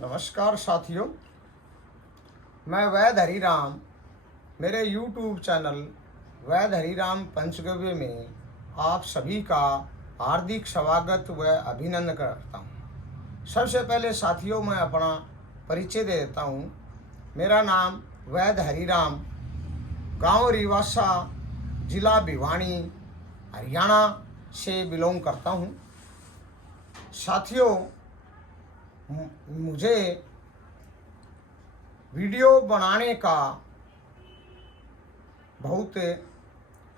नमस्कार साथियों, मैं वैद हरिराम मेरे YouTube चैनल वैद हरिराम पंचगव्य में आप सभी का हार्दिक स्वागत व अभिनंदन करता हूँ। सबसे पहले साथियों मैं अपना परिचय दे देता हूँ। मेरा नाम वैद हरिराम, गांव रिवासा, जिला भिवानी, हरियाणा से बिलोंग करता हूँ। साथियों, मुझे वीडियो बनाने का बहुत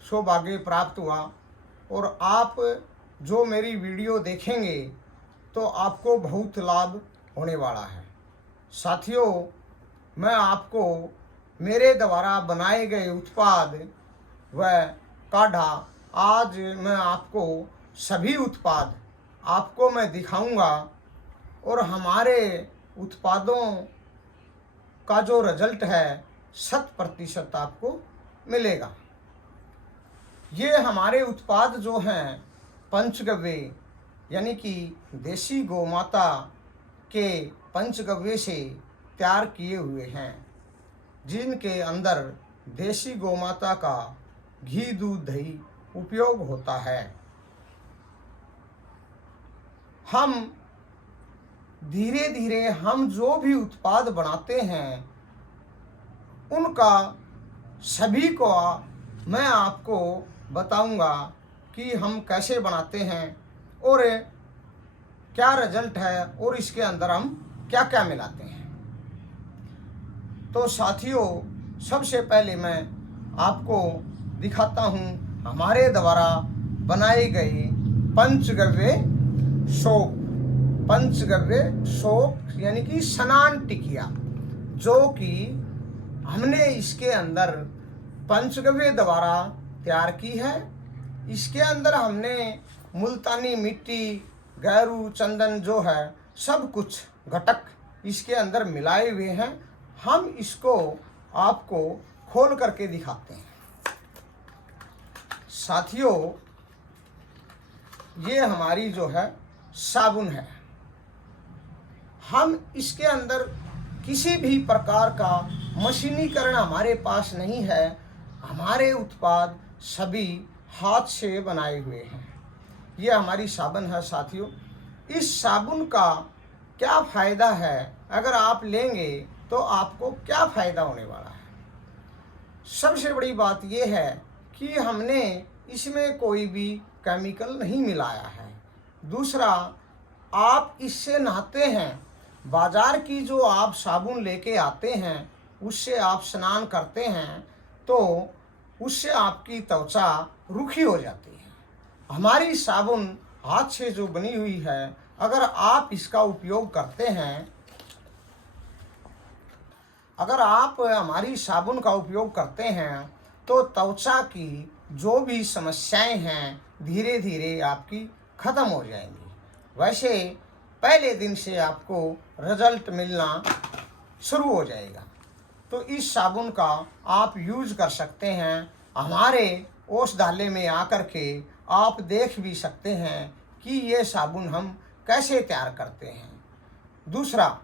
सौभाग्य प्राप्त हुआ और आप जो मेरी वीडियो देखेंगे तो आपको बहुत लाभ होने वाला है। साथियों, मैं आपको मेरे द्वारा बनाए गए उत्पाद व काढ़ा आज मैं आपको सभी उत्पाद आपको मैं दिखाऊंगा और हमारे उत्पादों का जो रिजल्ट है 100% आपको मिलेगा। ये हमारे उत्पाद जो हैं पंचगव्य यानी कि देसी गौमाता के पंचगव्य से तैयार किए हुए हैं, जिनके अंदर देसी गौमाता का घी, दूध, दही उपयोग होता है। हम धीरे धीरे हम जो भी उत्पाद बनाते हैं उनका सभी को मैं आपको बताऊंगा कि हम कैसे बनाते हैं और क्या रिजल्ट है और इसके अंदर हम क्या क्या मिलाते हैं। तो साथियों, सबसे पहले मैं आपको दिखाता हूं हमारे द्वारा बनाए गए पंचगव्य सोप। पंचगव्य सोप यानी कि स्नान टिकिया, जो कि हमने इसके अंदर पंचगव्य द्वारा तैयार की है। इसके अंदर हमने मुल्तानी मिट्टी, गैरू, चंदन जो है सब कुछ घटक इसके अंदर मिलाए हुए हैं। हम इसको आपको खोल करके दिखाते हैं। साथियों, ये हमारी जो है साबुन है। हम इसके अंदर किसी भी प्रकार का मशीनीकरण हमारे पास नहीं है। हमारे उत्पाद सभी हाथ से बनाए हुए हैं। ये हमारी साबुन है। साथियों, इस साबुन का क्या फ़ायदा है, अगर आप लेंगे तो आपको क्या फ़ायदा होने वाला है। सबसे बड़ी बात यह है कि हमने इसमें कोई भी केमिकल नहीं मिलाया है। दूसरा, आप इससे नहाते हैं, बाज़ार की जो आप साबुन लेके आते हैं उससे आप स्नान करते हैं तो उससे आपकी त्वचा रूखी हो जाती है। हमारी साबुन हाथ से जो बनी हुई है, अगर आप इसका उपयोग करते हैं, अगर आप हमारी साबुन का उपयोग करते हैं तो त्वचा की जो भी समस्याएं हैं धीरे धीरे आपकी ख़त्म हो जाएंगी। वैसे पहले दिन से आपको रिजल्ट मिलना शुरू हो जाएगा। तो इस साबुन का आप यूज़ कर सकते हैं। हमारे औषधालय में आकर के आप देख भी सकते हैं कि ये साबुन हम कैसे तैयार करते हैं। दूसरा,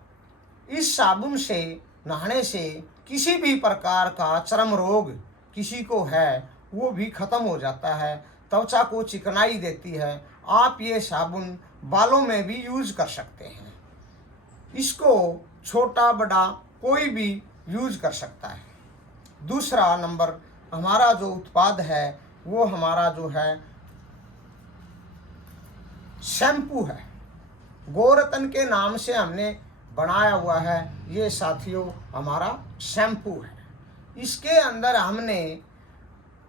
इस साबुन से नहाने से किसी भी प्रकार का चर्म रोग किसी को है वो भी ख़त्म हो जाता है, त्वचा को चिकनाई देती है। आप ये साबुन बालों में भी यूज़ कर सकते हैं। इसको छोटा बड़ा कोई भी यूज़ कर सकता है। दूसरा नंबर, हमारा जो उत्पाद है वो हमारा जो है शैम्पू है। गोरतन के नाम से हमने बनाया हुआ है। ये साथियों हमारा शैम्पू है। इसके अंदर हमने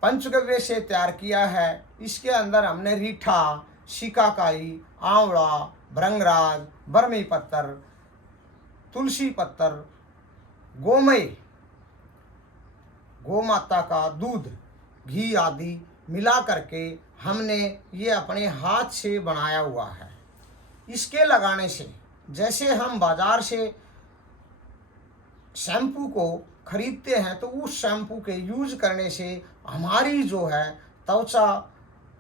पंचगव्य से तैयार किया है। इसके अंदर हमने रीठा, शिकाकाई, आंवला, भृंगराज, बरमी पत्तर, तुलसी पत्तर, गोमय, गोमाता का दूध, घी आदि मिला करके हमने ये अपने हाथ से बनाया हुआ है। इसके लगाने से, जैसे हम बाज़ार से शैम्पू को खरीदते हैं तो उस शैम्पू के यूज़ करने से हमारी जो है त्वचा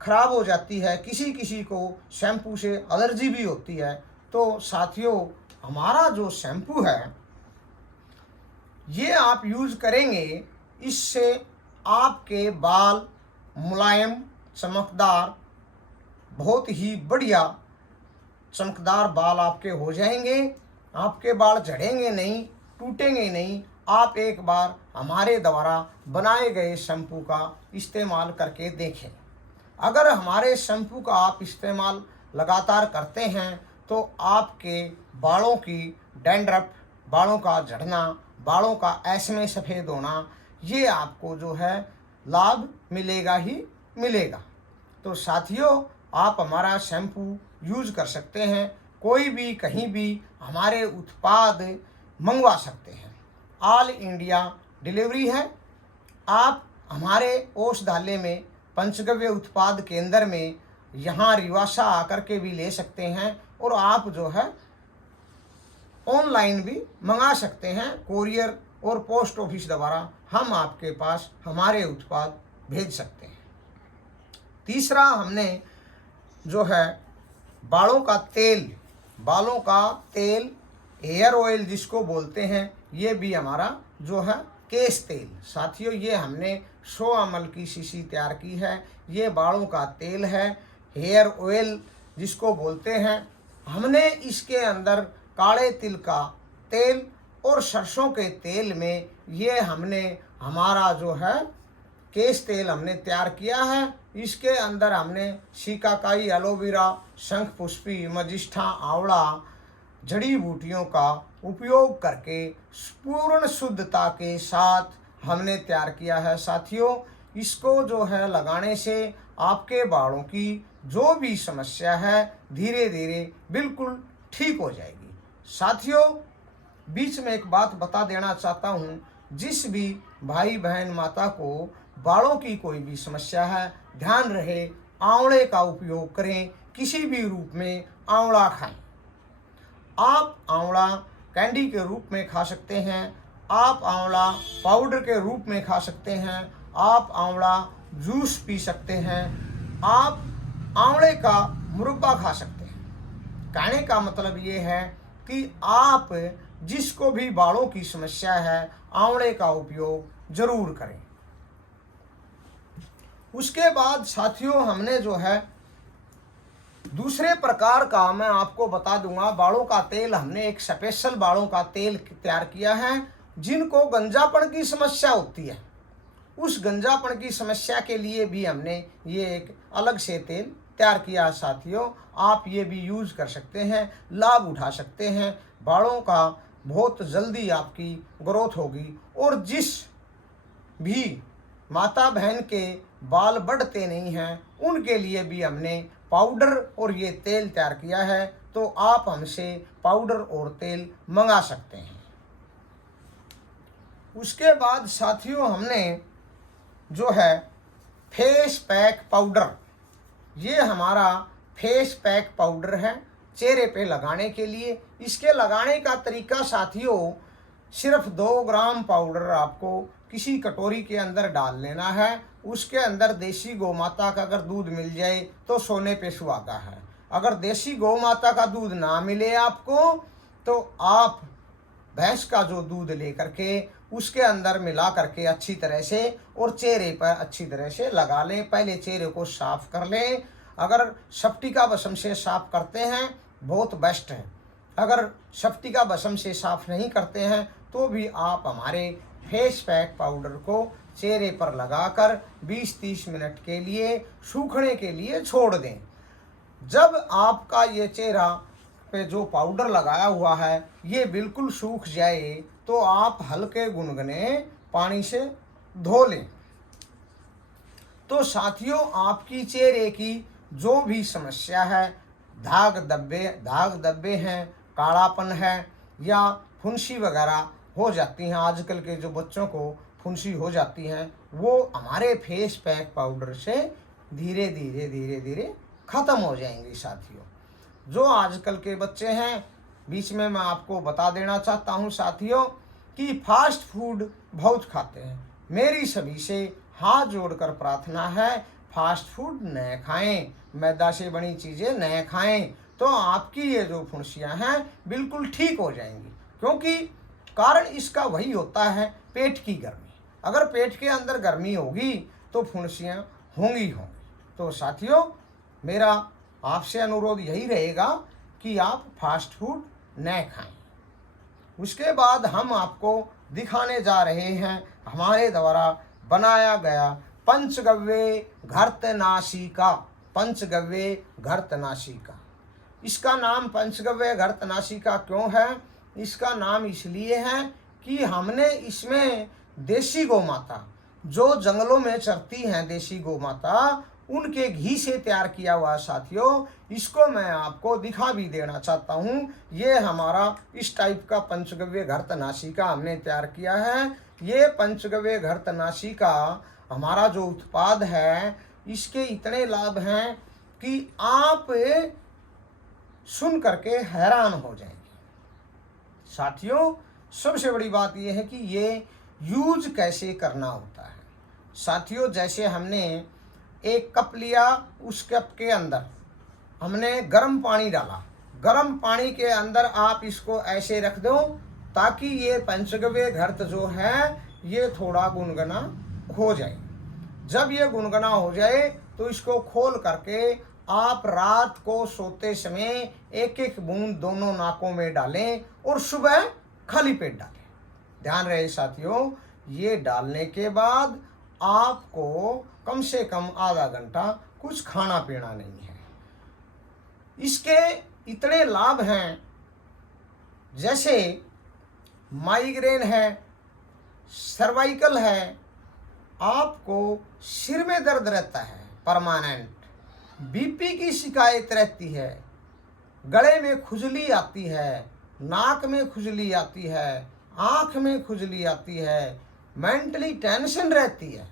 खराब हो जाती है। किसी किसी को शैम्पू से एलर्जी भी होती है। तो साथियों, हमारा जो शैम्पू है ये आप यूज़ करेंगे, इससे आपके बाल मुलायम, चमकदार, बहुत ही बढ़िया चमकदार बाल आपके हो जाएंगे। आपके बाल झड़ेंगे नहीं, टूटेंगे नहीं। आप एक बार हमारे द्वारा बनाए गए शैम्पू का इस्तेमाल करके देखें। अगर हमारे शैम्पू का आप इस्तेमाल लगातार करते हैं तो आपके बालों की डैंड्रफ, बालों का झड़ना, बालों का ऐसे सफ़ेद होना, ये आपको जो है लाभ मिलेगा ही मिलेगा। तो साथियों, आप हमारा शैम्पू यूज़ कर सकते हैं, कोई भी कहीं भी हमारे उत्पाद मंगवा सकते हैं। ऑल इंडिया डिलीवरी है। आप हमारे औषधालय में पंचगव्य उत्पाद केंद्र में यहाँ रिवासा आकर के भी ले सकते हैं, और आप जो है ऑनलाइन भी मंगा सकते हैं। कोरियर और पोस्ट ऑफिस द्वारा हम आपके पास हमारे उत्पाद भेज सकते हैं। तीसरा, हमने जो है बालों का तेल, हेयर ऑयल जिसको बोलते हैं, ये भी हमारा जो है केश तेल। साथियों, ये हमने 100 ml की शीशी तैयार की है। ये बालों का तेल है, हेयर ऑयल जिसको बोलते हैं। हमने इसके अंदर काले तिल का तेल और सरसों के तेल में ये हमने हमारा जो है केश तेल हमने तैयार किया है। इसके अंदर हमने शिकाकाई, एलोवेरा, शंख पुष्पी, मजिष्ठा, आंवला, जड़ी बूटियों का उपयोग करके पूर्ण शुद्धता के साथ हमने तैयार किया है। साथियों, इसको जो है लगाने से आपके बालों की जो भी समस्या है धीरे धीरे बिल्कुल ठीक हो जाएगी। साथियों, बीच में एक बात बता देना चाहता हूँ, जिस भी भाई बहन माता को बालों की कोई भी समस्या है, ध्यान रहे आंवले का उपयोग करें। किसी भी रूप में आंवला खाएं। आप आंवला कैंडी के रूप में खा सकते हैं, आप आंवला पाउडर के रूप में खा सकते हैं, आप आंवला जूस पी सकते हैं, आप आंवले का मुरब्बा खा सकते हैं। कहने का मतलब ये है कि आप जिसको भी बालों की समस्या है, आंवले का उपयोग जरूर करें। उसके बाद साथियों, हमने जो है दूसरे प्रकार का मैं आपको बता दूंगा, बालों का तेल। हमने एक स्पेशल बालों का तेल तैयार किया है। जिनको गंजापन की समस्या होती है, उस गंजापन की समस्या के लिए भी हमने ये एक अलग से तेल तैयार किया है। साथियों, आप ये भी यूज़ कर सकते हैं, लाभ उठा सकते हैं। बालों का बहुत जल्दी आपकी ग्रोथ होगी। और जिस भी माता बहन के बाल बढ़ते नहीं हैं, उनके लिए भी हमने पाउडर और ये तेल तैयार किया है। तो आप हमसे पाउडर और तेल मंगा सकते हैं। उसके बाद साथियों, हमने जो है फेस पैक पाउडर, ये हमारा फेस पैक पाउडर है चेहरे पे लगाने के लिए। इसके लगाने का तरीका साथियों, सिर्फ 2 ग्राम पाउडर आपको किसी कटोरी के अंदर डाल लेना है। उसके अंदर देसी गौ माता का अगर दूध मिल जाए तो सोने पे सुहागा है। अगर देसी गौ माता का दूध ना मिले आपको, तो आप भैंस का जो दूध लेकर के उसके अंदर मिला करके अच्छी तरह से और चेहरे पर अच्छी तरह से लगा लें। पहले चेहरे को साफ कर लें। अगर सफ्टिका भस्म से साफ करते हैं बहुत बेस्ट है। अगर सफ्टिका भस्म से साफ नहीं करते हैं तो भी आप हमारे फेस पैक पाउडर को चेहरे पर लगाकर 20-30 मिनट के लिए सूखने के लिए छोड़ दें। जब आपका ये चेहरा पे जो पाउडर लगाया हुआ है ये बिल्कुल सूख जाए तो आप हल्के गुनगुने पानी से धो लें। तो साथियों, आपकी चेहरे की जो भी समस्या है, दाग धब्बे हैं, कालापन है या फुंसी वगैरह हो जाती हैं, आजकल के जो बच्चों को फुंसी हो जाती हैं, वो हमारे फेस पैक पाउडर से धीरे धीरे ख़त्म हो जाएंगी। साथियों, जो आजकल के बच्चे हैं, बीच में मैं आपको बता देना चाहता हूं साथियों कि फास्ट फूड बहुत खाते हैं। मेरी सभी से हाथ जोड़कर प्रार्थना है, फास्ट फूड न खाएं, मैदा से बनी चीज़ें न खाएं। तो आपकी ये जो फुंसियाँ हैं बिल्कुल ठीक हो जाएंगी। क्योंकि कारण इसका वही होता है, पेट की गर्मी। अगर पेट के अंदर गर्मी होगी तो फुंसियाँ होंगी। तो साथियों, मेरा आपसे अनुरोध यही रहेगा कि आप फास्ट फूड न खाएं। उसके बाद हम आपको दिखाने जा रहे हैं हमारे द्वारा बनाया गया पंचगव्य घृतनाशिका। पंचगव्य घृतनाशिका, इसका नाम पंचगव्य घृतनाशिका क्यों है? इसका नाम इसलिए है कि हमने इसमें देसी गौ माता, जो जंगलों में चरती हैं देसी गौ माता, उनके घी से तैयार किया हुआ साथियों। इसको मैं आपको दिखा भी देना चाहता हूँ। ये हमारा इस टाइप का पंचगव्य घृतनाशिका हमने तैयार किया है। ये पंचगव्य घृतनाशिका हमारा जो उत्पाद है, इसके इतने लाभ हैं कि आप सुन करके हैरान हो जाएंगे। साथियों, सबसे बड़ी बात यह है कि ये यूज कैसे करना होता है। साथियों, जैसे हमने एक कप लिया, उस कप के अंदर हमने गर्म पानी डाला। गर्म पानी के अंदर आप इसको ऐसे रख दो ताकि ये पंचगव्य घृत जो है ये थोड़ा गुनगुना हो जाए। जब ये गुनगुना हो जाए तो इसको खोल करके आप रात को सोते समय एक एक बूंद दोनों नाकों में डालें और सुबह खाली पेट डालें। ध्यान रहे साथियों, ये डालने के बाद आपको कम से कम आधा घंटा कुछ खाना पीना नहीं है। इसके इतने लाभ हैं, जैसे माइग्रेन है, सर्वाइकल है, आपको सिर में दर्द रहता है परमानेंट, बीपी की शिकायत रहती है, गले में खुजली आती है, नाक में खुजली आती है, आँख में खुजली आती है, मेंटली टेंशन रहती है,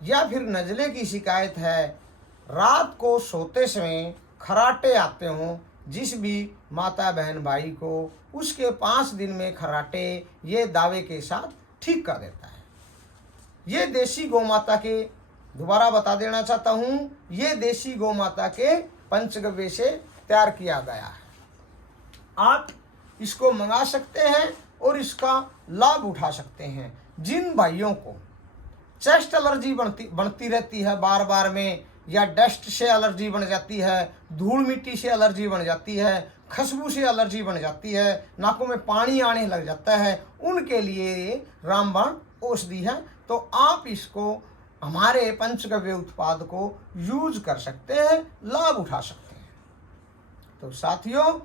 या फिर नज़ले की शिकायत है, रात को सोते समय खराटे आते हों, जिस भी माता बहन भाई को, उसके 5 दिन में खराटे ये दावे के साथ ठीक कर देता है। ये देसी गौ माता के, दोबारा बता देना चाहता हूँ, ये देसी गौ माता के पंचगव्य से तैयार किया गया है। आप इसको मंगा सकते हैं और इसका लाभ उठा सकते हैं। जिन भाइयों को चेस्ट एलर्जी बनती रहती है बार बार में, या डस्ट से एलर्जी बन जाती है, धूल मिट्टी से एलर्जी बन जाती है, खुशबू से एलर्जी बन जाती है, नाकों में पानी आने लग जाता है, उनके लिए रामबाण औषधि है। तो आप इसको, हमारे पंचगव्य उत्पाद को यूज कर सकते हैं, लाभ उठा सकते हैं। तो साथियों,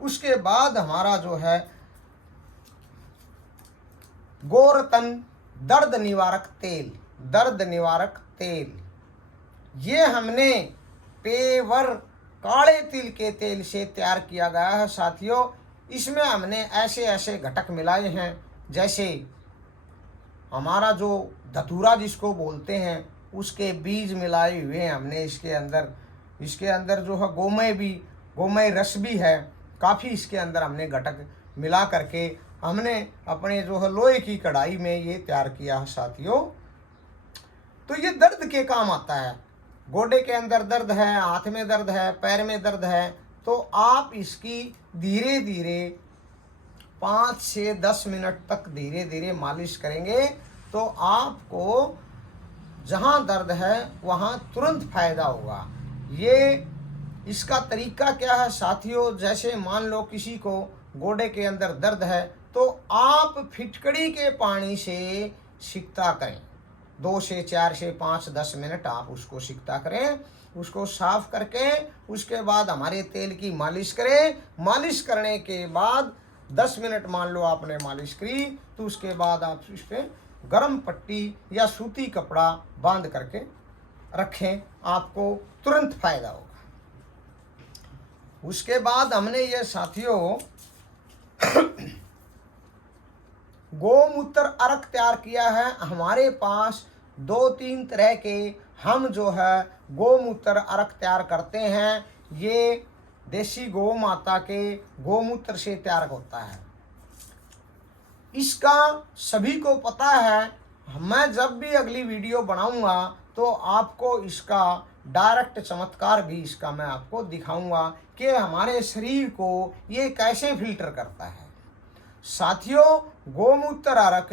उसके बाद हमारा जो है गोरतन दर्द निवारक तेल, दर्द निवारक तेल, ये हमने पेवर काले तिल के तेल से तैयार किया गया है। साथियों, इसमें हमने ऐसे ऐसे घटक मिलाए हैं, जैसे हमारा जो धतूरा जिसको बोलते हैं, उसके बीज मिलाए हुए हैं हमने इसके अंदर। इसके अंदर जो है गोमय रस भी है, काफ़ी इसके अंदर हमने घटक मिला करके हमने अपने जो है लोहे की कढ़ाई में ये तैयार किया है। साथियों, तो ये दर्द के काम आता है। गोडे के अंदर दर्द है, हाथ में दर्द है, पैर में दर्द है, तो आप इसकी धीरे धीरे 5 से 10 मिनट तक धीरे धीरे मालिश करेंगे तो आपको जहाँ दर्द है वहाँ तुरंत फायदा होगा। ये इसका तरीका क्या है साथियों, जैसे मान लो किसी को गोडे के अंदर दर्द है तो आप फिटकड़ी के पानी से सिकता करें। 2 से 4 से 5 10 मिनट आप उसको सिकता करें, उसको साफ करके उसके बाद हमारे तेल की मालिश करें। मालिश करने के बाद 10 मिनट मान लो आपने मालिश करी, तो उसके बाद आप इस पर गर्म पट्टी या सूती कपड़ा बांध करके रखें, आपको तुरंत फायदा होगा। उसके बाद हमने ये साथियों गोमूत्र अर्क तैयार किया है। हमारे पास 2-3 तरह के हम जो है गोमूत्र अर्क तैयार करते हैं। ये देसी गौ माता के गोमूत्र से तैयार होता है। इसका सभी को पता है। मैं जब भी अगली वीडियो बनाऊंगा तो आपको इसका डायरेक्ट चमत्कार भी इसका मैं आपको दिखाऊंगा कि हमारे शरीर को ये कैसे फिल्टर करता है। साथियों, गोमूत्र अर्क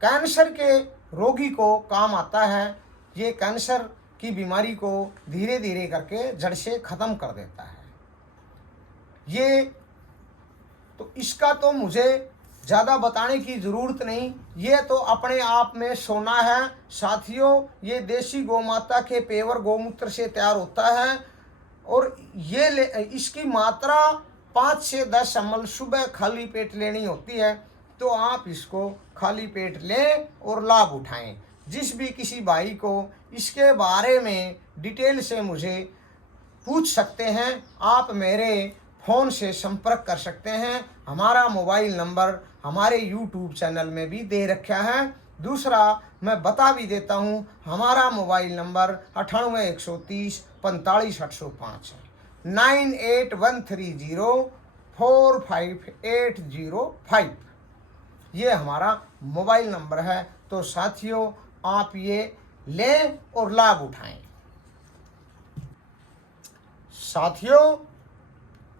कैंसर के रोगी को काम आता है। ये कैंसर की बीमारी को धीरे धीरे करके जड़ से ख़त्म कर देता है। ये तो इसका तो मुझे ज़्यादा बताने की ज़रूरत नहीं, ये तो अपने आप में सोना है। साथियों, ये देसी गौमाता के पेवर गोमूत्र से तैयार होता है और इसकी मात्रा 5 से 10 ml सुबह खाली पेट लेनी होती है। तो आप इसको खाली पेट लें और लाभ उठाएं। जिस भी किसी भाई को इसके बारे में डिटेल से मुझे पूछ सकते हैं, आप मेरे फ़ोन से संपर्क कर सकते हैं। हमारा मोबाइल नंबर हमारे YouTube चैनल में भी दे रखा है। दूसरा मैं बता भी देता हूँ, हमारा मोबाइल नंबर 98 130 45 805 है, 9813045805। ये हमारा मोबाइल नंबर है। तो साथियों, आप ये लें और लाभ उठाएं। साथियों,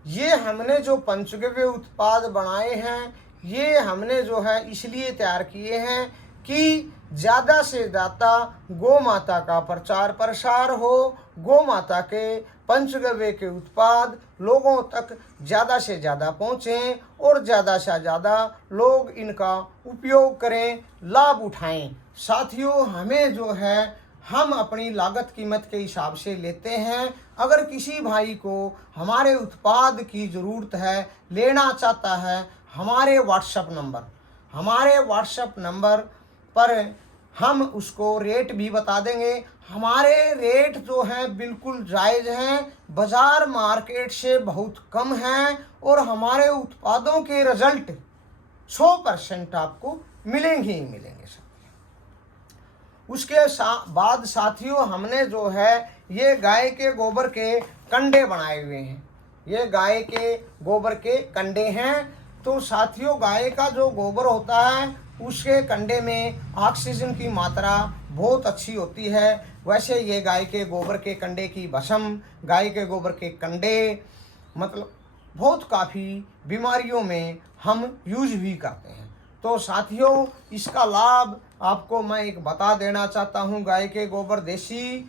ये हमने जो पंचगव्य उत्पाद बनाए हैं, ये हमने जो है इसलिए तैयार किए हैं कि ज़्यादा से ज़्यादा गौ माता का प्रचार प्रसार हो, गौ माता के पंचगव्य के उत्पाद लोगों तक ज़्यादा से ज़्यादा पहुँचें और ज़्यादा से ज़्यादा लोग इनका उपयोग करें, लाभ उठाएं। साथियों, हमें जो है हम अपनी लागत कीमत के हिसाब से लेते हैं। अगर किसी भाई को हमारे उत्पाद की ज़रूरत है, लेना चाहता है, हमारे व्हाट्सएप नंबर पर हम उसको रेट भी बता देंगे। हमारे रेट जो हैं बिल्कुल जायज़ हैं, बाज़ार मार्केट से बहुत कम हैं और हमारे उत्पादों के रिज़ल्ट 100% आपको मिलेंगे ही मिलेंगे। उसके बाद साथियों, हमने जो है ये गाय के गोबर के कंडे बनाए हुए हैं। ये गाय के गोबर के कंडे हैं। तो साथियों, गाय का जो गोबर होता है उसके कंडे में ऑक्सीजन की मात्रा बहुत अच्छी होती है। वैसे ये गाय के गोबर के कंडे की भस्म, गाय के गोबर के कंडे मतलब बहुत काफ़ी बीमारियों में हम यूज भी करते हैं। तो साथियों, इसका लाभ आपको मैं एक बता देना चाहता हूँ। गाय के गोबर देसी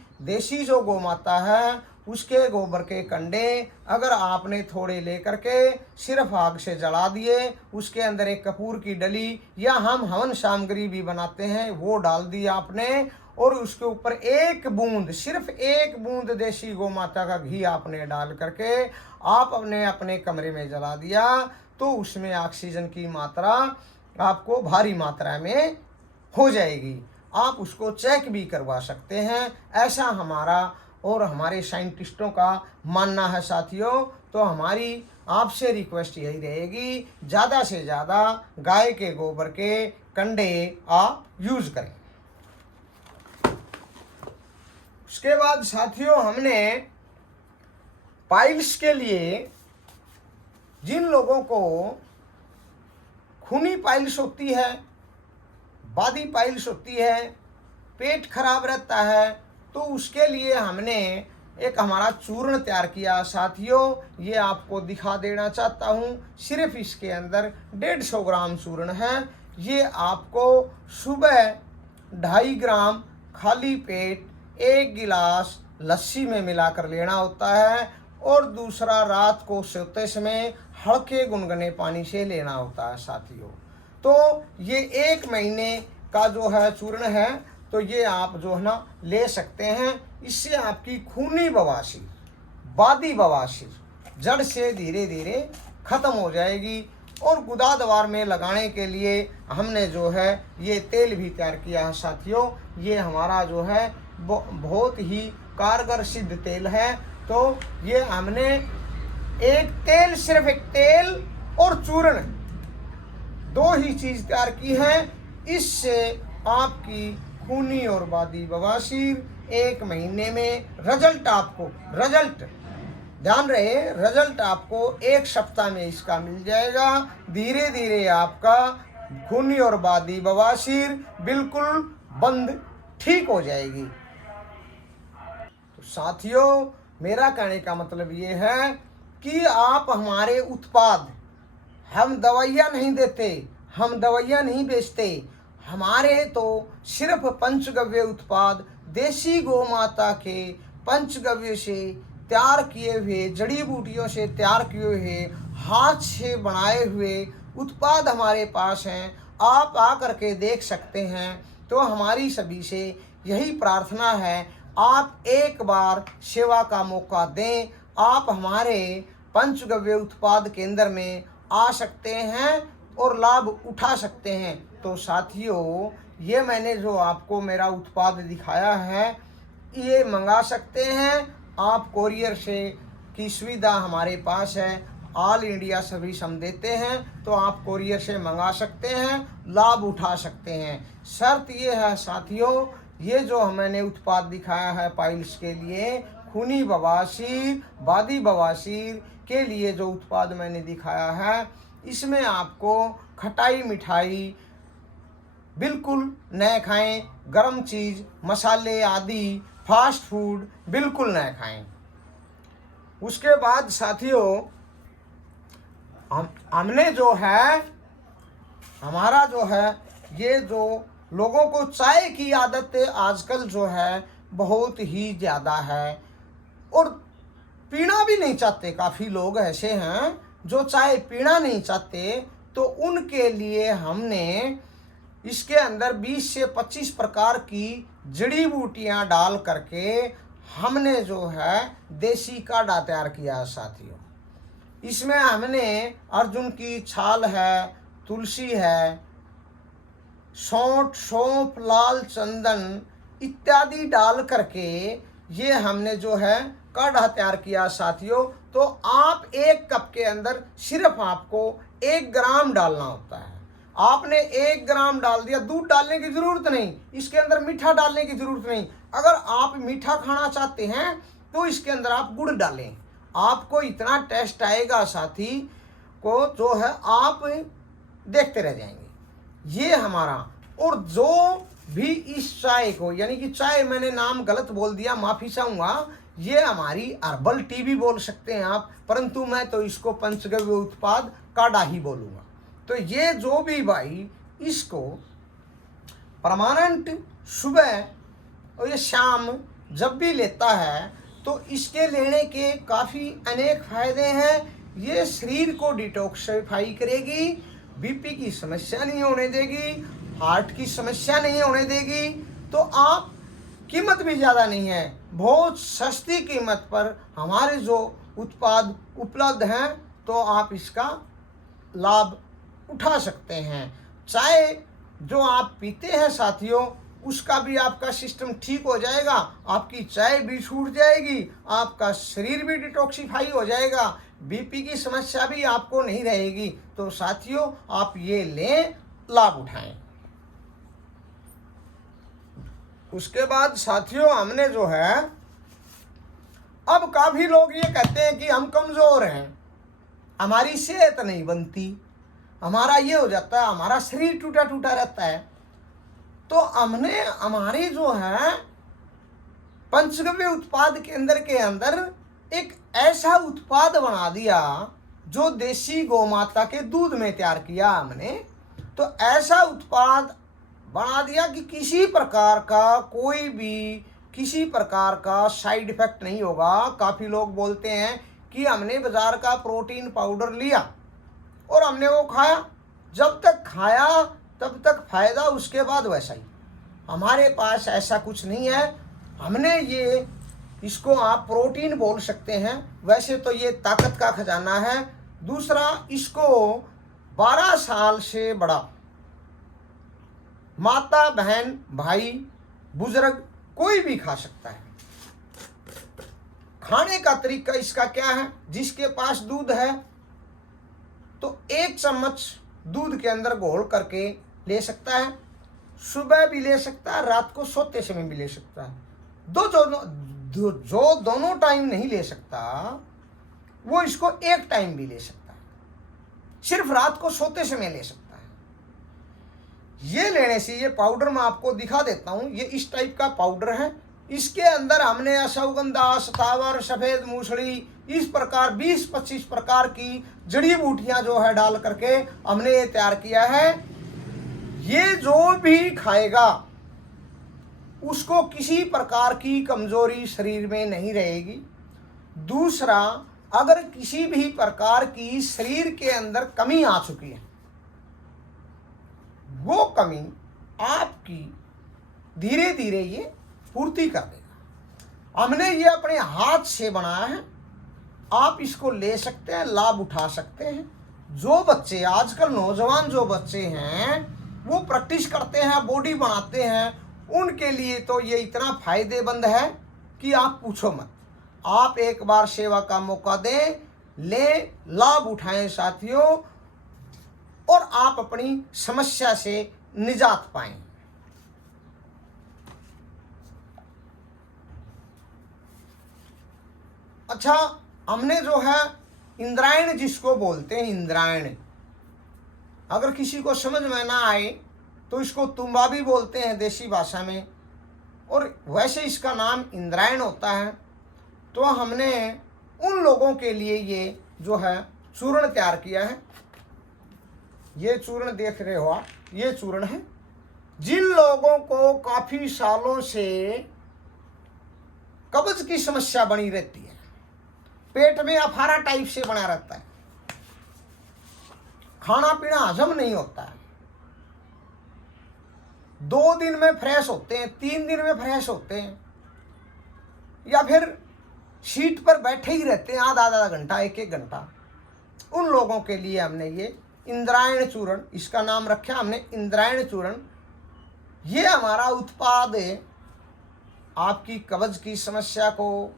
जो गौ माता है उसके गोबर के कंडे अगर आपने थोड़े लेकर के सिर्फ आग से जला दिए, उसके अंदर एक कपूर की डली या हम हवन सामग्री भी बनाते हैं वो डाल दी आपने, और उसके ऊपर सिर्फ एक बूंद देसी गौ माता का घी आपने डाल करके आप अपने कमरे में जला दिया, तो उसमें ऑक्सीजन की मात्रा आपको भारी मात्रा में हो जाएगी। आप उसको चेक भी करवा सकते हैं, ऐसा हमारा और हमारे साइंटिस्टों का मानना है। साथियों, तो हमारी आपसे रिक्वेस्ट यही रहेगी, ज़्यादा से ज़्यादा गाय के गोबर के कंडे आप यूज़ करें। उसके बाद साथियों, हमने पाइल्स के लिए जिन लोगों को खूनी पाइल्स होती है, बादी पाइल्स होती है, पेट खराब रहता है, तो उसके लिए हमने एक हमारा चूर्ण तैयार किया। साथियों, ये आपको दिखा देना चाहता हूँ। सिर्फ इसके अंदर 150 ग्राम चूर्ण है। ये आपको सुबह 2.5 ग्राम खाली पेट 1 गिलास लस्सी में मिलाकर लेना होता है, और दूसरा रात को सोते समय हल्के गुनगुने पानी से लेना होता है। साथियों, तो ये 1 महीने का जो है चूर्ण है, तो ये आप जो है ना ले सकते हैं। इससे आपकी खूनी बवासीर, बादी बवासीर जड़ से धीरे धीरे ख़त्म हो जाएगी। और गुदादवार में लगाने के लिए हमने जो है ये तेल भी तैयार किया है। साथियों, ये हमारा जो है बहुत ही कारगर सिद्ध तेल है। तो ये हमने सिर्फ एक तेल और चूर्ण 2 ही चीज़ तैयार की है। इससे आपकी खूनी और बादी बवासीर 1 महीने में रिजल्ट ध्यान रहे, रिजल्ट आपको 1 सप्ताह में इसका मिल जाएगा। धीरे धीरे आपका खूनी और बादी बवासीर बिल्कुल बंद ठीक हो जाएगी। साथियों, मेरा कहने का मतलब ये है कि आप हमारे उत्पाद, हम दवाइयाँ नहीं देते, हम दवाइयाँ नहीं बेचते, हमारे तो सिर्फ पंचगव्य उत्पाद देसी गौ माता के पंचगव्य से तैयार किए हुए, जड़ी बूटियों से तैयार किए हुए, हाथ से बनाए हुए उत्पाद हमारे पास हैं। आप आकर के देख सकते हैं। तो हमारी सभी से यही प्रार्थना है, आप एक बार सेवा का मौका दें। आप हमारे पंचगव्य उत्पाद केंद्र में आ सकते हैं और लाभ उठा सकते हैं। तो साथियों, ये मैंने जो आपको मेरा उत्पाद दिखाया है, ये मंगा सकते हैं आप। कोरियर से की सुविधा हमारे पास है, ऑल इंडिया सर्विस हम देते हैं। तो आप कोरियर से मंगा सकते हैं, लाभ उठा सकते हैं। शर्त ये है साथियों, ये जो मैंने उत्पाद दिखाया है पाइल्स के लिए, खूनी बवासीर, बादी बवासीर के लिए जो उत्पाद मैंने दिखाया है, इसमें आपको खटाई मिठाई बिल्कुल न खाएं, गरम चीज़, मसाले आदि फास्ट फूड बिल्कुल न खाएं। उसके बाद साथियों, हमने जो है, हमारा जो है, ये जो लोगों को चाय की आदत आजकल जो है बहुत ही ज़्यादा है और पीना भी नहीं चाहते। काफ़ी लोग ऐसे हैं जो चाय पीना नहीं चाहते। तो उनके लिए हमने इसके अंदर 20 से 25 प्रकार की जड़ी बूटियां डाल करके हमने जो है देसी काढ़ा तैयार किया साथियों। इसमें हमने अर्जुन की छाल है, तुलसी है, सौंठ, सौंफ, लाल चंदन इत्यादि डाल करके ये हमने जो है काढ़ा तैयार किया साथियों। तो आप 1 कप के अंदर सिर्फ आपको 1 ग्राम डालना होता है। आपने 1 ग्राम डाल दिया, दूध डालने की ज़रूरत नहीं, इसके अंदर मीठा डालने की ज़रूरत नहीं। अगर आप मीठा खाना चाहते हैं तो इसके अंदर आप गुड़ डालें, आपको इतना टेस्ट आएगा साथी को जो है आप देखते रह जाएंगे। ये हमारा, और जो भी इस चाय को, यानी कि चाय मैंने नाम गलत बोल दिया, माफ़ी चाहूँगा, ये हमारी हर्बल टी भी बोल सकते हैं आप, परंतु मैं तो इसको पंचगव्य उत्पाद काढ़ा ही बोलूँगा। तो ये जो भी भाई इसको परमानेंट सुबह और ये शाम जब भी लेता है तो इसके लेने के काफ़ी अनेक फ़ायदे हैं। ये शरीर को डिटॉक्सिफाई करेगी, बीपी की समस्या नहीं होने देगी, हार्ट की समस्या नहीं होने देगी। तो आप, कीमत भी ज़्यादा नहीं है, बहुत सस्ती कीमत पर हमारे जो उत्पाद उपलब्ध हैं, तो आप इसका लाभ उठा सकते हैं। चाय जो आप पीते हैं साथियों, उसका भी आपका सिस्टम ठीक हो जाएगा, आपकी चाय भी छूट जाएगी, आपका शरीर भी डिटॉक्सिफाई हो जाएगा, बीपी की समस्या भी आपको नहीं रहेगी। तो साथियों, आप ये लें, लाभ उठाएं। उसके बाद साथियों, हमने जो है, अब काफ़ी लोग ये कहते हैं कि हम कमज़ोर हैं, हमारी सेहत नहीं बनती, हमारा ये हो जाता है, हमारा शरीर टूटा टूटा रहता है। तो हमने हमारी जो है पंचगव्य उत्पाद के अंदर एक ऐसा उत्पाद बना दिया जो देसी गौ माता के दूध में तैयार किया हमने। तो ऐसा उत्पाद बना दिया कि किसी प्रकार का, कोई भी किसी प्रकार का साइड इफेक्ट नहीं होगा। काफ़ी लोग बोलते हैं कि हमने बाज़ार का प्रोटीन पाउडर लिया और हमने वो खाया, जब तक खाया तब तक फ़ायदा, उसके बाद वैसा ही। हमारे पास ऐसा कुछ नहीं है। हमने ये, इसको आप प्रोटीन बोल सकते हैं, वैसे तो ये ताकत का खजाना है। दूसरा, इसको 12 साल से बड़ा माता, बहन, भाई, बुजुर्ग कोई भी खा सकता है। खाने का तरीका इसका क्या है, जिसके पास दूध है तो 1 चम्मच दूध के अंदर घोल करके ले सकता है, सुबह भी ले सकता है, रात को सोते समय भी ले सकता है। जो दोनों टाइम नहीं ले सकता वो इसको 1 टाइम भी ले सकता है, सिर्फ रात को सोते समय ले सकता है। ये लेने से, ये पाउडर मैं आपको दिखा देता हूँ, ये इस टाइप का पाउडर है, इसके अंदर हमने अश्वगंधा, शतावर, सफेद मूसली, इस प्रकार 20-25 प्रकार की जड़ी बूटियां जो है डाल करके हमने ये तैयार किया है। ये जो भी खाएगा उसको किसी प्रकार की कमजोरी शरीर में नहीं रहेगी। दूसरा, अगर किसी भी प्रकार की शरीर के अंदर कमी आ चुकी है, वो कमी आपकी धीरे धीरे ये पूर्ति कर देगा। हमने ये अपने हाथ से बनाया है, आप इसको ले सकते हैं, लाभ उठा सकते हैं। जो बच्चे आजकल नौजवान जो बच्चे हैं वो प्रैक्टिस करते हैं, बॉडी बनाते हैं, उनके लिए तो ये इतना फायदेमंद है कि आप पूछो मत। आप एक बार सेवा का मौका दें, ले लाभ उठाएं साथियों, और आप अपनी समस्या से निजात पाएं। अच्छा, हमने जो है इंद्रायण जिसको बोलते हैं, इंद्रायण, अगर किसी को समझ में ना आए तो इसको तुम्बा भी बोलते हैं देसी भाषा में, और वैसे इसका नाम इंद्रायण होता है। तो हमने उन लोगों के लिए ये जो है चूर्ण तैयार किया है। ये चूर्ण देख रहे हो आप, ये चूर्ण है। जिन लोगों को काफी सालों से कब्ज की समस्या बनी रहती है, पेट में अफारा टाइप से बना रहता है, खाना पीना हजम नहीं होता है, 2 दिन में फ्रेश होते हैं, 3 दिन में फ्रेश होते हैं, या फिर सीट पर बैठे ही रहते हैं आधा घंटा, 1 घंटा, उन लोगों के लिए हमने ये इंद्रायण चूर्ण, इसका नाम रखा हमने इंद्रायण चूर्ण। ये हमारा उत्पाद आपकी कब्ज की समस्या को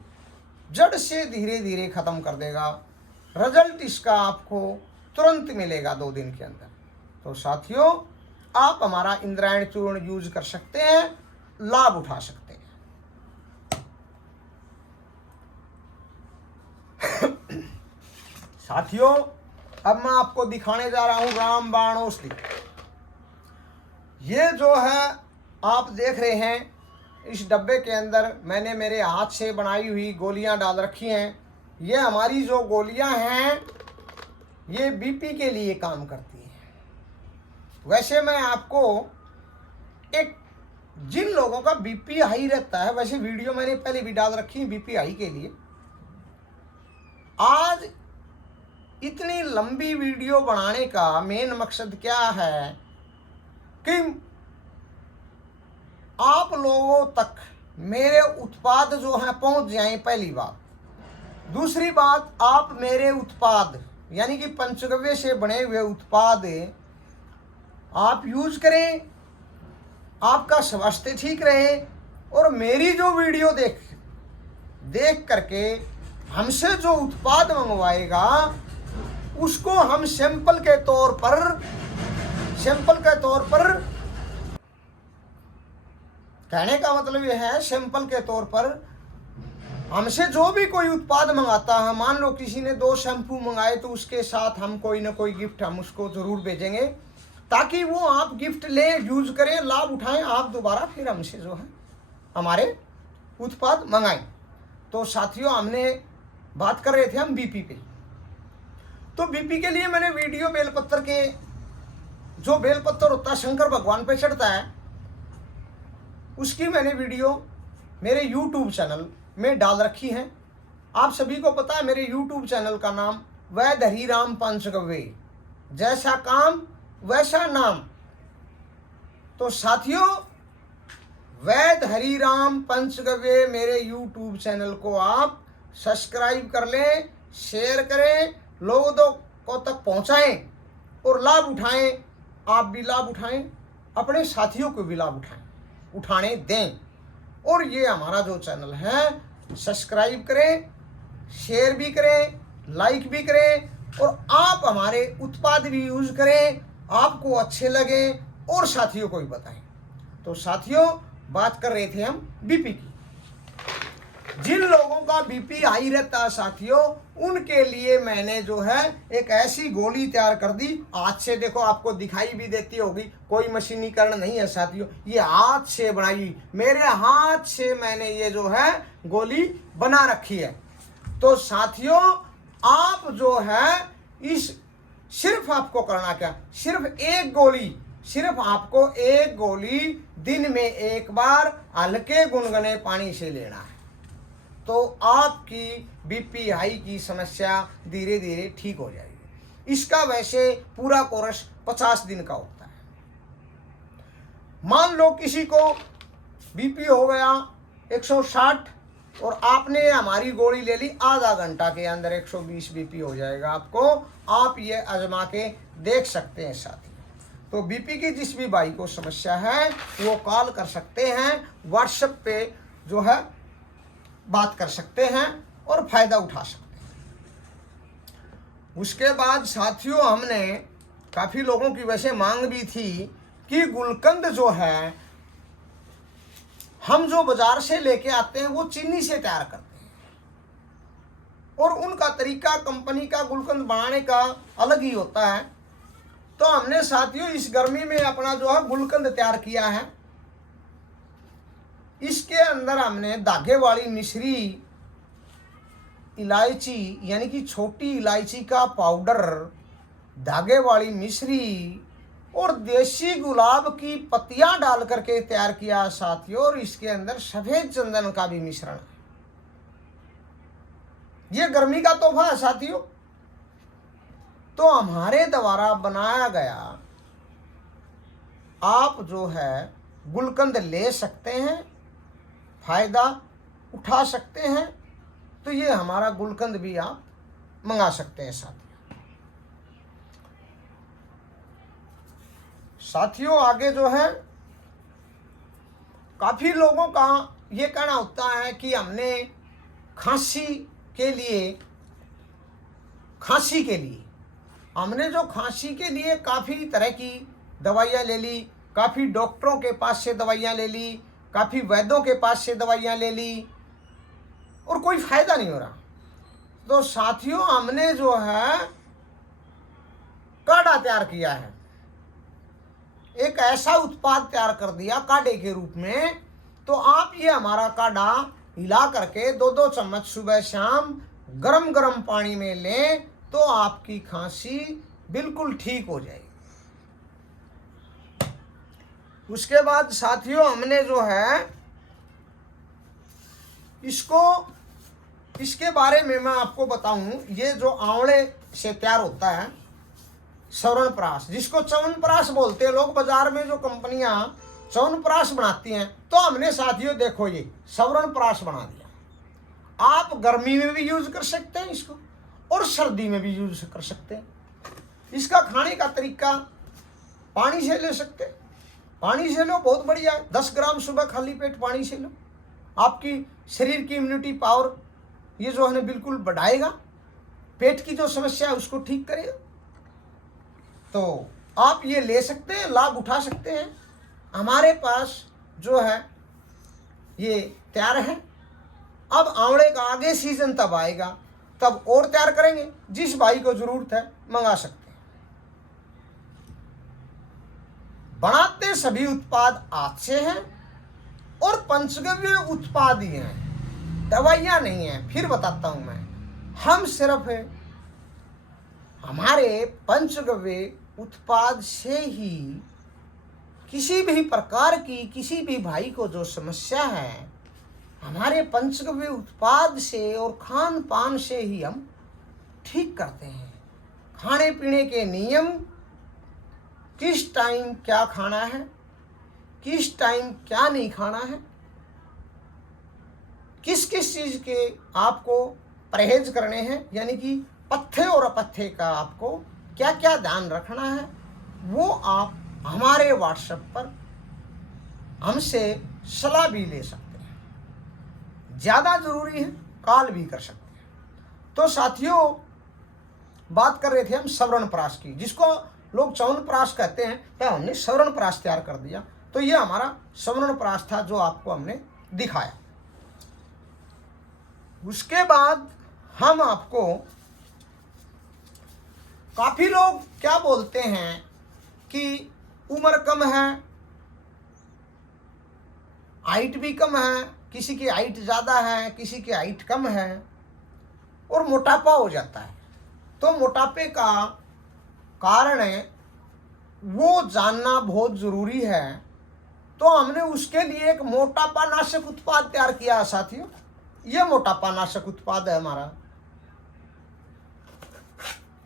जड़ से धीरे धीरे खत्म कर देगा। रिजल्ट इसका आपको तुरंत मिलेगा 2 दिन के अंदर। तो साथियों, आप हमारा इंद्रायण चूर्ण यूज कर सकते हैं, लाभ उठा सकते हैं। साथियों, अब मैं आपको दिखाने जा रहा हूं रामबाण औषधि। ये जो है आप देख रहे हैं, इस डब्बे के अंदर मैंने मेरे हाथ से बनाई हुई गोलियां डाल रखी हैं। ये हमारी जो गोलियां हैं ये बीपी के लिए काम करती हैं। वैसे मैं आपको एक, जिन लोगों का बीपी हाई रहता है, वैसे वीडियो मैंने पहले भी डाल रखी है बीपी हाई के लिए। आज इतनी लंबी वीडियो बनाने का मेन मकसद क्या है कि आप लोगों तक मेरे उत्पाद जो हैं पहुंच जाएं, पहली बात। दूसरी बात, आप मेरे उत्पाद यानी कि पंचगव्य से बने हुए उत्पाद आप यूज करें, आपका स्वास्थ्य ठीक रहे, और मेरी जो वीडियो देख करके हमसे जो उत्पाद मंगवाएगा उसको हम सैंपल के तौर पर कहने का मतलब यह है, सैंपल के तौर पर हमसे जो भी कोई उत्पाद मंगाता है, मान लो किसी ने 2 शैम्पू मंगाए तो उसके साथ हम कोई ना कोई गिफ्ट हम उसको जरूर भेजेंगे, ताकि वो आप गिफ्ट ले, यूज करें, लाभ उठाएं, आप दोबारा फिर हमसे जो है हमारे उत्पाद मंगाएं। तो साथियों, हमने बात कर रहे थे हम बीपी पे। तो बीपी के लिए मैंने वीडियो बेलपत्र के, जो बेलपत्र होता है शंकर भगवान पे चढ़ता है, उसकी मैंने वीडियो मेरे YouTube चैनल में डाल रखी है। आप सभी को पता है मेरे YouTube चैनल का नाम वैद्य हरिराम पंचगव्य, जैसा काम वैसा नाम। तो साथियों, वैद्य हरिराम पंचगव्य मेरे YouTube चैनल को आप सब्सक्राइब कर लें, शेयर करें, लोगों को तक पहुंचाएं और लाभ उठाएं। आप भी लाभ उठाएं, अपने साथियों को भी लाभ उठाने दें। और ये हमारा जो चैनल है, सब्सक्राइब करें, शेयर भी करें, लाइक भी करें, और आप हमारे उत्पाद भी यूज करें, आपको अच्छे लगे और साथियों को भी बताएं। तो साथियों, बात कर रहे थे हम बीपी की। जिन लोगों का बीपी हाई रहता है साथियों, उनके लिए मैंने जो है एक ऐसी गोली तैयार कर दी। हाथ से देखो, आपको दिखाई भी देती होगी, कोई मशीनीकरण नहीं है साथियों, ये हाथ से बनाई, मेरे हाथ से मैंने ये जो है गोली बना रखी है। तो साथियों, आप जो है इस सिर्फ आपको करना क्या, सिर्फ आपको एक गोली दिन में एक बार हल्के गुनगुने पानी से लेना है, तो आपकी बीपी हाई की समस्या धीरे धीरे ठीक हो जाएगी। इसका वैसे पूरा कोर्स 50 दिन का होता है। मान लो किसी को बीपी हो गया 160 और आपने हमारी गोली ले ली, आधा घंटा के अंदर 120 बीपी हो जाएगा आपको। आप ये आजमा के देख सकते हैं साथियों। तो बीपी की जिस भी भाई को समस्या है वो कॉल कर सकते हैं, व्हाट्सएप पे जो है बात कर सकते हैं और फायदा उठा सकते हैं। उसके बाद साथियों, हमने काफी लोगों की वैसे मांग भी थी कि गुलकंद जो है हम जो बाजार से लेके आते हैं वो चीनी से तैयार करते हैं और उनका तरीका कंपनी का गुलकंद बनाने का अलग ही होता है। तो हमने साथियों इस गर्मी में अपना जो है गुलकंद तैयार किया है। इसके अंदर हमने धागे वाली मिश्री, इलायची यानी कि छोटी इलायची का पाउडर, धागे वाली मिश्री और देसी गुलाब की पत्तियां डाल करके तैयार किया साथियों। और इसके अंदर सफेद चंदन का भी मिश्रण है। ये गर्मी का तोहफा है साथियों। तो हमारे द्वारा बनाया गया आप जो है गुलकंद ले सकते हैं, फायदा उठा सकते हैं। तो ये हमारा गुलकंद भी आप मंगा सकते हैं साथियों। आगे जो है काफी लोगों का ये कहना होता है कि हमने खांसी के लिए हमने जो खांसी के लिए काफ़ी तरह की दवाइयाँ ले ली, काफ़ी डॉक्टरों के पास से दवाइयाँ ले ली, काफ़ी वैद्यों के पास से दवाइयाँ ले ली और कोई फायदा नहीं हो रहा। तो साथियों, हमने जो है काढ़ा तैयार किया है, एक ऐसा उत्पाद तैयार कर दिया काढ़े के रूप में। तो आप ये हमारा काढ़ा हिला करके 2-2 चम्मच सुबह शाम गरम गरम पानी में लें तो आपकी खांसी बिल्कुल ठीक हो जाएगी। उसके बाद साथियों, हमने जो है इसके बारे में मैं आपको बताऊं, ये जो आंवले से तैयार होता है च्यवनप्राश, जिसको च्यवनप्राश बोलते हैं लोग, बाजार में जो कंपनियां च्यवनप्राश बनाती हैं, तो हमने साथियों देखो ये च्यवनप्राश बना दिया। आप गर्मी में भी यूज कर सकते हैं इसको और सर्दी में भी यूज कर सकते हैं। इसका खाने का तरीका पानी से ले सकते हैं, पानी से लो, बहुत बढ़िया है। 10 ग्राम सुबह खाली पेट पानी से लो, आपकी शरीर की इम्यूनिटी पावर ये जो है बिल्कुल बढ़ाएगा, पेट की जो समस्या है उसको ठीक करेगा। तो आप ये ले सकते हैं, लाभ उठा सकते हैं। हमारे पास जो है ये तैयार है। अब आंवले का आगे सीजन तब आएगा, तब और तैयार करेंगे। जिस भाई को जरूरत है मंगा सकते हैं। बनाते सभी उत्पाद हाथ से हैं और पंचगव्य उत्पाद ही हैं, दवाइयां नहीं हैं। फिर बताता हूं मैं, हम सिर्फ हमारे पंचगव्य उत्पाद से ही किसी भी प्रकार की किसी भी भाई को जो समस्या है, हमारे पंचगव्य उत्पाद से और खान पान से ही हम ठीक करते हैं। खाने पीने के नियम, किस टाइम क्या खाना है, किस टाइम क्या नहीं खाना है, किस किस चीज़ के आपको परहेज करने हैं, यानी कि पथ्य और अपथ्य का आपको क्या क्या ध्यान रखना है, वो आप हमारे व्हाट्सएप पर हमसे सलाह भी ले सकते हैं। ज़्यादा ज़रूरी है कॉल भी कर सकते हैं। तो साथियों, बात कर रहे थे हम च्यवनप्राश की, जिसको लोग च्यवनप्राश कहते हैं, तो हमने च्यवनप्राश तैयार कर दिया। तो ये हमारा च्यवनप्राश था जो आपको हमने दिखाया। उसके बाद हम आपको, काफी लोग क्या बोलते हैं कि उम्र कम है, हाइट भी कम है, किसी की हाइट ज़्यादा है, किसी की हाइट कम है और मोटापा हो जाता है। तो मोटापे का कारण वो जानना बहुत ज़रूरी है। तो हमने उसके लिए एक मोटापा नाशक उत्पाद तैयार किया है साथियों। ये मोटापा नाशक उत्पाद है हमारा।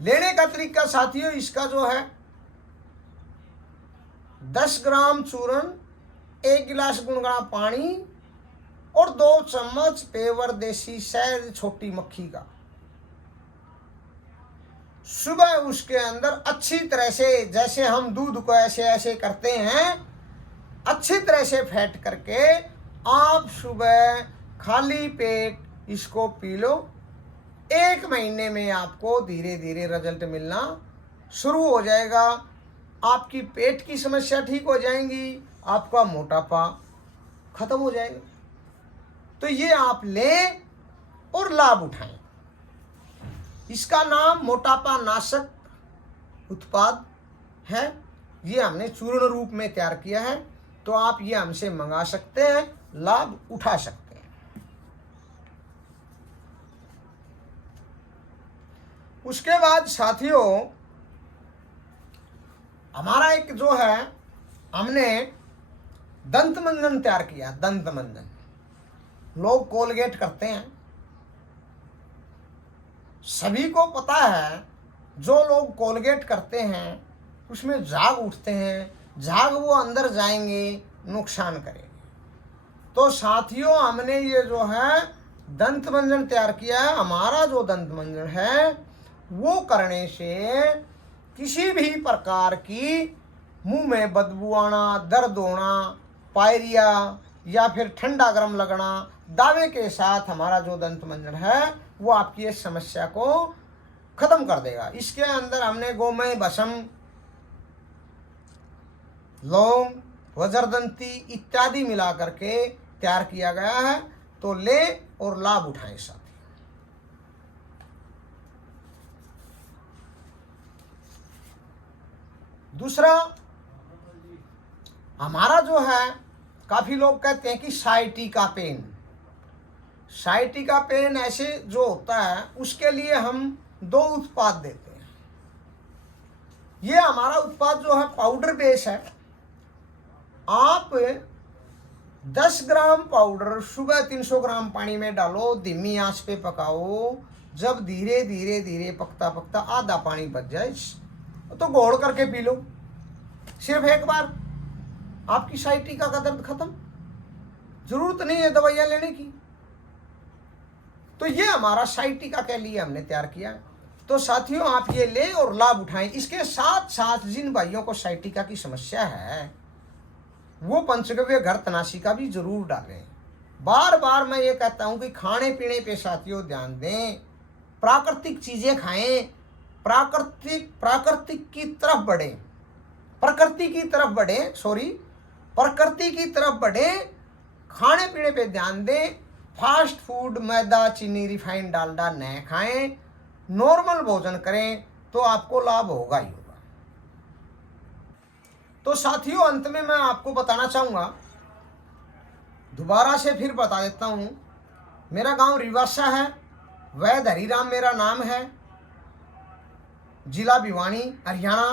लेने का तरीका साथियों इसका जो है, 10 ग्राम चूर्ण, 1 गिलास गुनगुना पानी और 2 चम्मच पेवर देसी शहद छोटी मक्खी का। सुबह उसके अंदर अच्छी तरह से, जैसे हम दूध को ऐसे ऐसे करते हैं, अच्छी तरह से फेंट करके आप सुबह खाली पेट इसको पी लो। 1 महीने में आपको धीरे धीरे रिजल्ट मिलना शुरू हो जाएगा। आपकी पेट की समस्या ठीक हो जाएंगी, आपका मोटापा खत्म हो जाएगा। तो ये आप लें और लाभ उठाएं। इसका नाम मोटापा नाशक उत्पाद है। ये हमने चूर्ण रूप में तैयार किया है। तो आप ये हमसे मंगा सकते हैं, लाभ उठा सकते हैं। उसके बाद साथियों, हमारा एक जो है, हमने दंत मंजन तैयार किया। दंत मंजन लोग कोलगेट करते हैं, सभी को पता है। जो लोग कोलगेट करते हैं उसमें झाग उठते हैं, झाग वो अंदर जाएंगे, नुकसान करेंगे। तो साथियों हमने ये जो है दंत मंजन तैयार किया है। हमारा जो दंत मंजन है वो करने से किसी भी प्रकार की मुंह में बदबू आना, दर्द होना, पायरिया या फिर ठंडा गर्म लगना, दावे के साथ हमारा जो दंत मंजन है वो आपकी इस समस्या को खत्म कर देगा। इसके अंदर हमने गोमय, भस्म, लौंग, वज्रदंती इत्यादि मिला करके तैयार किया गया है। तो ले और लाभ उठाएं साथी। दूसरा, हमारा जो है, काफी लोग कहते हैं कि साइटिका पेन, साइटिका पेन ऐसे जो होता है उसके लिए हम 2 उत्पाद देते हैं। ये हमारा उत्पाद जो है पाउडर बेस है। आप 10 ग्राम पाउडर सुबह 300 ग्राम पानी में डालो, धीमी आंच पे पकाओ। जब धीरे धीरे धीरे पकता पकता आधा पानी बच जाए तो घोल करके पी लो। सिर्फ एक बार, आपकी साइटिका का दर्द खत्म। जरूरत नहीं है दवाइयां लेने की। तो ये हमारा साइटिका के लिए हमने तैयार किया। तो साथियों आप ये ले और लाभ उठाएं। इसके साथ साथ जिन भाइयों को साइटिका की समस्या है वो पंचगव्य घर तनाशी का भी जरूर डालें। बार बार मैं ये कहता हूं कि खाने पीने पे साथियों ध्यान दें, प्राकृतिक चीजें खाएं, प्राकृतिक की तरफ बढ़ें, प्रकृति की तरफ बढ़ें। खाने पीने पे ध्यान दें। फास्ट फूड, मैदा, चीनी, रिफाइंड, डालडा न खाएं, नॉर्मल भोजन करें तो आपको लाभ होगा ही होगा। तो साथियों अंत में मैं आपको बताना चाहूँगा, दोबारा से फिर बता देता हूँ। मेरा गांव रिवासा है, वैद हरिराम मेरा नाम है, जिला भिवानी, हरियाणा।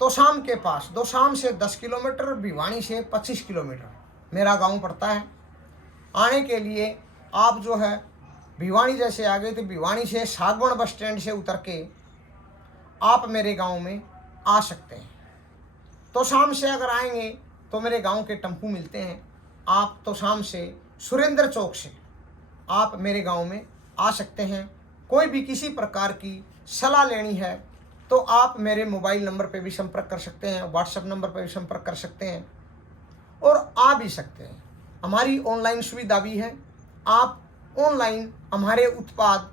तोशाम के पास, तोशाम से 10 किलोमीटर, भिवानी से 25 किलोमीटर मेरा गांव पड़ता है। आने के लिए आप जो है भिवानी जैसे आ गए तो भिवानी से सागवान बस स्टैंड से उतर के आप मेरे गांव में आ सकते हैं। तोशाम से अगर आएंगे तो मेरे गांव के टेम्पू मिलते हैं। आप तोशाम से सुरेंद्र चौक से आप मेरे गांव में आ सकते हैं। कोई भी किसी प्रकार की सलाह लेनी है तो आप मेरे मोबाइल नंबर पे भी संपर्क कर सकते हैं, व्हाट्सएप नंबर पे भी संपर्क कर सकते हैं और आ भी सकते हैं। हमारी ऑनलाइन सुविधा भी है। आप ऑनलाइन हमारे उत्पाद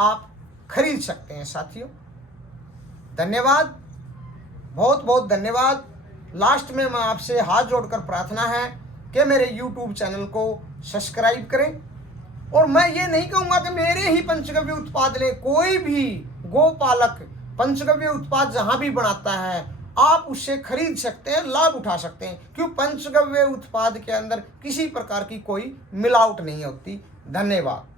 आप खरीद सकते हैं साथियों। धन्यवाद, बहुत बहुत धन्यवाद। लास्ट में मैं आपसे हाथ जोड़कर प्रार्थना है कि मेरे YouTube चैनल को सब्सक्राइब करें और मैं ये नहीं कहूँगा कि मेरे ही पंचगव्य उत्पाद लें। कोई भी गोपालक पंचगव्य उत्पाद जहाँ भी बनाता है आप उससे खरीद सकते हैं, लाभ उठा सकते हैं, क्यों पंचगव्य उत्पाद के अंदर किसी प्रकार की कोई मिलावट नहीं होती। धन्यवाद।